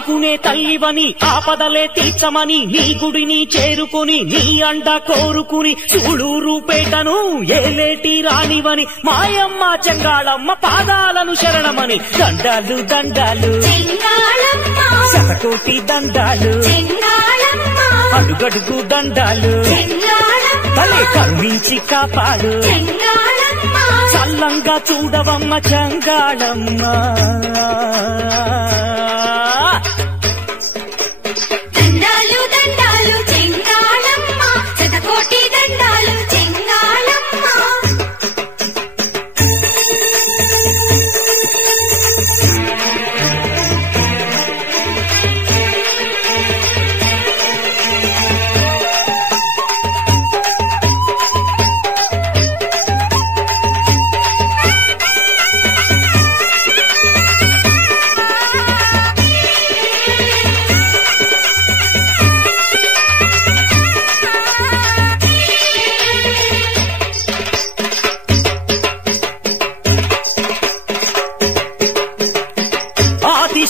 ఆదుకునే తల్లివని ఆపదలే తీర్చమని నీ గుడిని చేరుకుని నీ అండ కోరుకుని సూళూరుపేటను ఏలేటి రాణివని మాయమ్మ చెంగాళమ్మ పాదాలను శరణమని దండాలు దండాలు శతకోటి దండాలు అడుగడుగు దండాలు తలే కరుణించి కాపాడు చల్లంగా చూడవమ్మ చెంగాళమ్మ దండాలు దండాలు చెంగాళమ్మ శతకోటి దండాలు చెంగాళమ్మ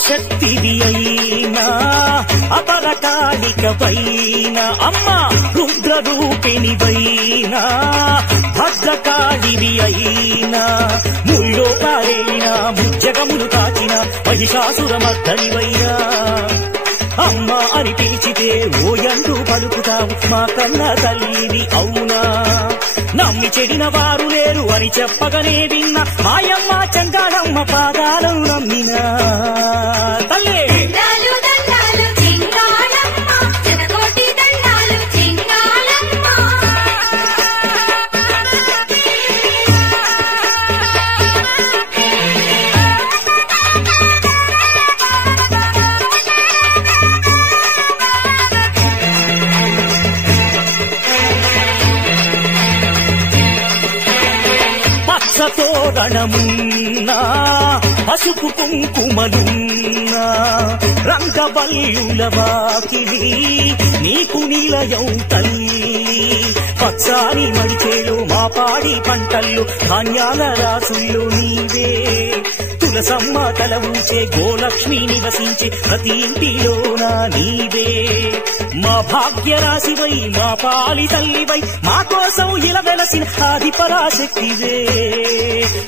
శక్తివి అయినా అపరకాళికవైన అమ్మ రుద్ర రూపిణివైనా భద్రకాళివి అయినా ముల్లోకాలైనా ముజ్జగములు కాచిన మహిషాసురమర్దనివైనా అమ్మ అని పిలిచితే ఓయంటూ పలుకుతావు మా కన్న తల్లివి అవునా నమ్మి చెడిన వారు లేరు అని చెప్పగనే విన్న మాయమ్మ చెంగాళమ్మ పాదాలను నమ్మిన తల్లే దండాలు దండాలు చెంగాళమ్మ శతకోటి దండాలు చెంగాళమ్మ తోరణమున్నా పసుపు కుంకుమలున్నా రంగవల్లుల వాకిలి నీకు నిలయం తల్లి పచ్చాని మడిచేలో మా పాడి పంటల్లో ధాన్యాల రాసుల్లో నీవే తులసమ్మ తల ఊచే గోలక్ష్మి నివసించే ప్రతి ఇంటిలోన నీవే మా భాగ్యరాశివై మా పాలి తల్లివై మా కోసం ఇలా వెలసిన ఆది పరాశక్తివే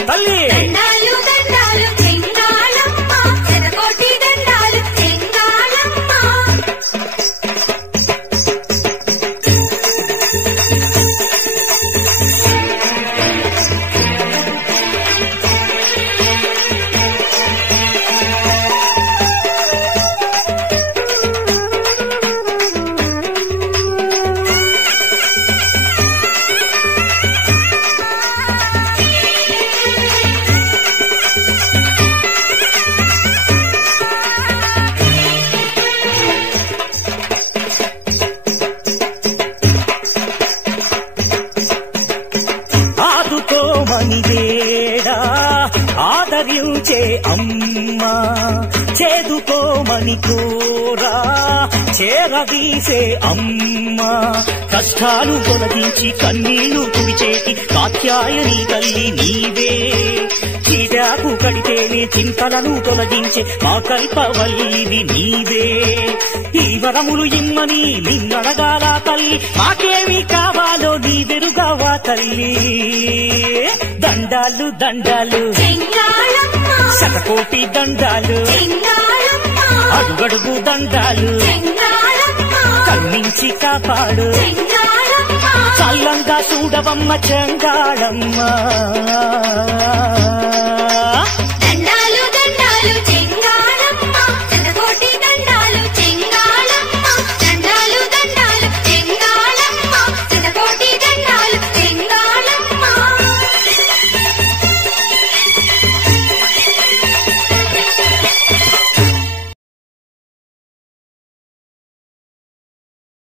తల్లి దండాలు దండాలు చెంగాళమ్మ శతకోటి దండాలు చెంగాళమ్మ ఆదుకోమని వేడా ఆదరించే అమ్మ చేదుకోమని కోరా చేరదీసే అమ్మ కష్టాలు తొలగించి కన్నీళ్లు తుడిచేటి కాత్యాయని తల్లి నీవే చీటాకు కడితేనే చింతలను తొలగించే మా కల్పవల్లివి నీవే ఈ వరములు ఇమ్మని నిన్నడగాల తల్లి మాకేమి కావాలో నీ వెరుగావా తల్లి దండాలు దండాలు చెంగాళమ్మ శతకోటి దండాలు చెంగాళమ్మ అడుగడుగు దండాలు చెంగాళమ్మ కరుణించి కాపాడు చెంగాళమ్మ చల్లంగా చూడవమ్మ చెంగాళమ్మ